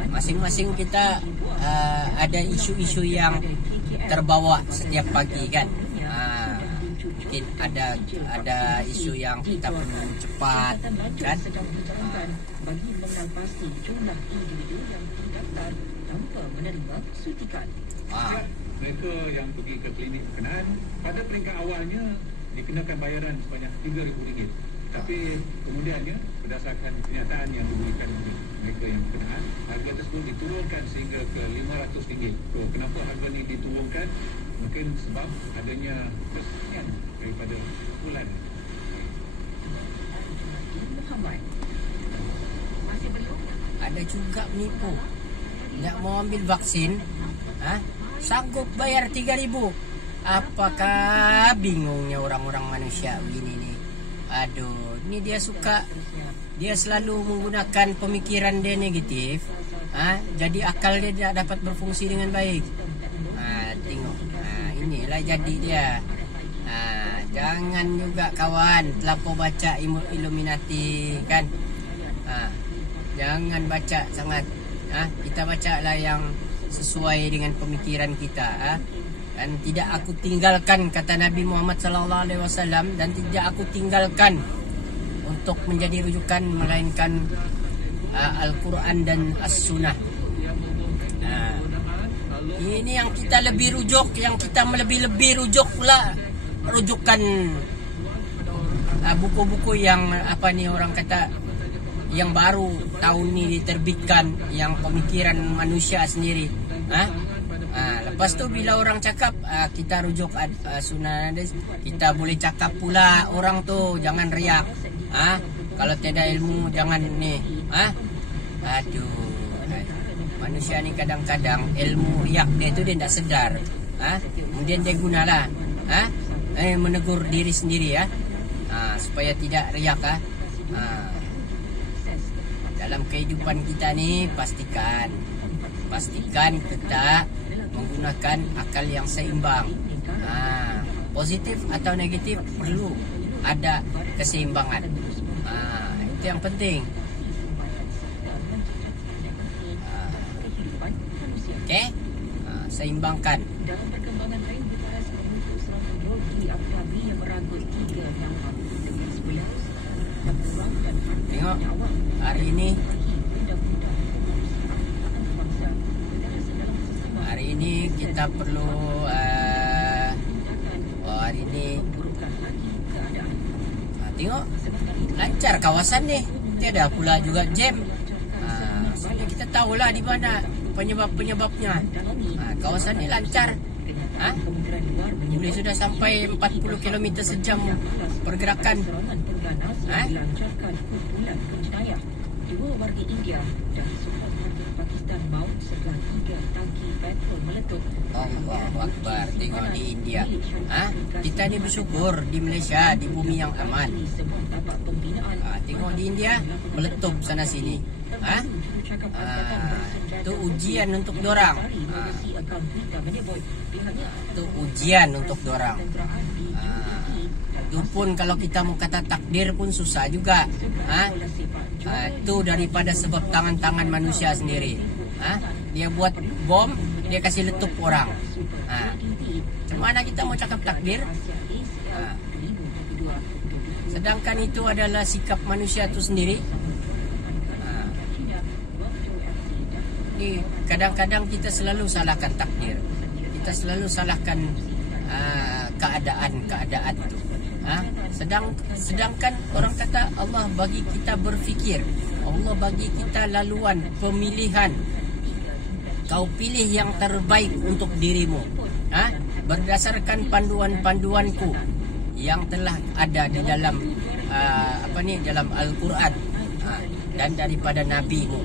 Masing-masing kita ada isu-isu yang terbawa setiap pagi kan. Mungkin ada isu yang kita perlu cepat kan. Bagi mengenal pasti jumlah individu yang terdaftar tanpa menerima suntikan. Mereka yang pergi ke klinik berkenaan pada peringkat awalnya dikenakan bayaran sebanyak RM3,000. Tapi kemudiannya berdasarkan kenyataan yang diberikan mereka yang berkenaan, harga tersebut diturunkan sehingga ke RM500. So, kenapa harga ini diturunkan? Mungkin sebab adanya persesuaian daripada bulan. Ada juga penipu nak mau ambil vaksin, sanggup bayar RM3,000. Apakah bingungnya orang-orang manusia begini nih? Aduh, ini dia suka, dia selalu menggunakan pemikiran dia negatif. Jadi akal dia tidak dapat berfungsi dengan baik. Tengok, inilah jadi dia. Jangan juga kawan terlampau baca Illuminati kan. Jangan baca sangat. Kita bacalah yang sesuai dengan pemikiran kita. Dan tidak aku tinggalkan, kata Nabi Muhammad SAW, dan tidak aku tinggalkan untuk menjadi rujukan melainkan Al-Quran dan As-Sunnah. Ini yang kita lebih rujuk, yang kita lebih rujuk pula, rujukan buku-buku yang apa nih orang kata yang baru tahun ini diterbitkan, yang pemikiran manusia sendiri. Lepas tu bila orang cakap kita rujuk Sunan Hadis, kita boleh cakap pula orang tu jangan riak. Kalau tiada ilmu jangan ni. Aduh. Manusia ni kadang-kadang ilmu riak dia tu dia tak sedar. Kemudian dia gunalah menegur diri sendiri supaya tidak riak. Dalam kehidupan kita ni pastikan kita menggunakan akal yang seimbang. Positif atau negatif perlu ada keseimbangan. Itu yang penting. Okey, seimbangkan. Dalam perkembangan lain, Bukaras membentuk serangan Yogi Akrabi yang merangkul 3 nyawa dengan 11 dan pulang dan Tengok hari ini kita perlu hari ini tengok lancar kawasan ni, tiada pula juga jam. Soalnya kita tahulah di mana penyebabnya. Kawasan ni lancar. Boleh sudah sampai 40 km sejam pergerakan. Dua warga India dan seorang warga Pakistan maut setelah 3 tangki petrol meletup. Allahu Akbar. Tengok di India. Kita ni bersyukur di Malaysia, di bumi yang aman. Tengok di India meletup sana sini. Itu ujian untuk dorang. Itu ujian untuk dorang. Itu pun kalau kita mau kata takdir pun susah juga. Itu daripada sebab tangan-tangan manusia sendiri. Dia buat bom, dia kasih letup orang. Macam mana kita mau cakap takdir? Sedangkan itu adalah sikap manusia itu sendiri. Kadang-kadang kita selalu salahkan takdir. Kita selalu salahkan keadaan itu. Sedangkan orang kata Allah bagi kita berfikir, Allah bagi kita laluan pemilihan. Kau pilih yang terbaik untuk dirimu, berdasarkan panduan-panduanku yang telah ada di dalam dalam Al-Quran dan daripada Nabi-Mu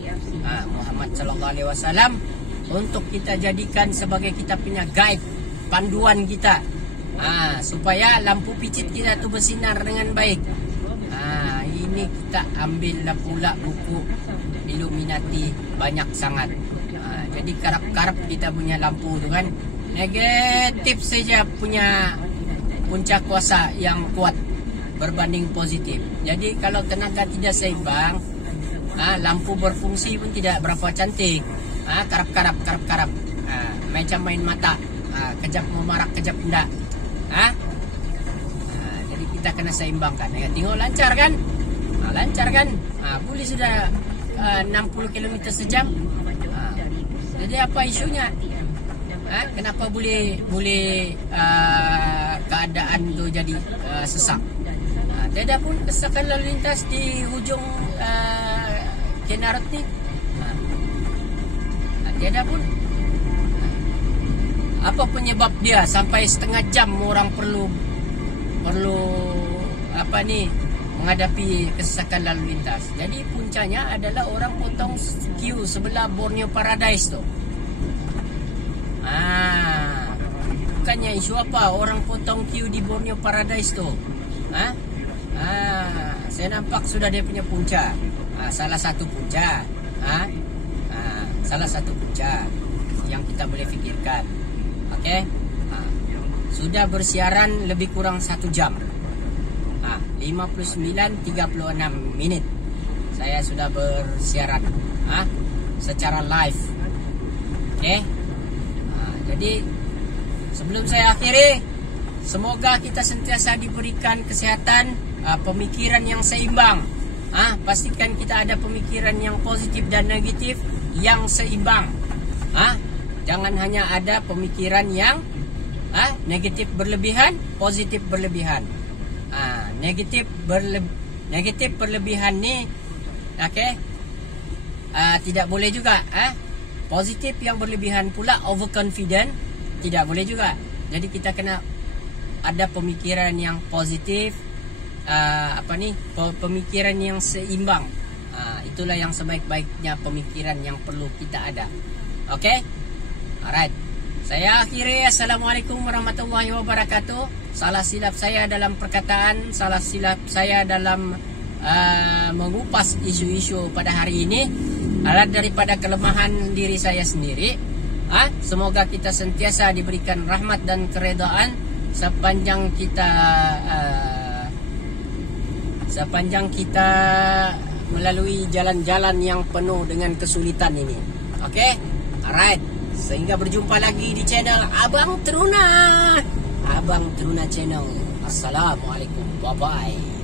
Muhammad sallallahu alaihi wasallam, untuk kita jadikan sebagai kita punya guide, panduan kita. Supaya lampu picit kita tu bersinar dengan baik. Ini kita ambillah pula buku Illuminati banyak sangat. Jadi karap-karap kita punya lampu tu kan negatif saja punya punca kuasa yang kuat berbanding positif. Jadi kalau tenaga tidak seimbang, lampu berfungsi pun tidak berapa cantik. Karap-karap. Macam main mata. Kejap memarak, kejap enggak. Jadi kita kena seimbangkan. Tengok lancar kan? Lancar kan? Boleh sudah 60 km sejam. Jadi apa isunya? Kenapa boleh keadaan tu jadi sesak? Tiada pun kesesakan lalu lintas di hujung Kenarat ni. Tiada pun. Apa penyebab dia sampai setengah jam orang perlu menghadapi kesesakan lalu lintas? Jadi puncanya adalah orang potong queue sebelah Borneo Paradise tu. Bukannya isu apa orang potong queue di Borneo Paradise tu. Saya nampak sudah dia punya punca. Salah satu punca. Salah satu punca yang kita boleh fikirkan. Okey. Sudah bersiaran lebih kurang 1 jam. 59.36 minit saya sudah bersiaran secara live. Okey. Jadi sebelum saya akhiri, semoga kita sentiasa diberikan kesehatan, pemikiran yang seimbang. Pastikan kita ada pemikiran yang positif dan negatif yang seimbang. Jangan hanya ada pemikiran yang negatif berlebihan, positif berlebihan. Negatif berlebihan ni, okey, tidak boleh juga. Positif yang berlebihan pula, overconfident, tidak boleh juga. Jadi kita kena ada pemikiran yang positif, pemikiran yang seimbang. Itulah yang sebaik-baiknya pemikiran yang perlu kita ada. Okey, alright. Saya akhiri. Assalamualaikum warahmatullahi wabarakatuh. Salah silap saya dalam perkataan, salah silap saya dalam mengupas isu-isu pada hari ini adalah daripada kelemahan diri saya sendiri. Semoga kita sentiasa diberikan rahmat dan keredaan sepanjang kita melalui jalan-jalan yang penuh dengan kesulitan ini. Okey, alright. Sehingga berjumpa lagi di channel Abang Teruna Channel. Assalamualaikum, bye bye.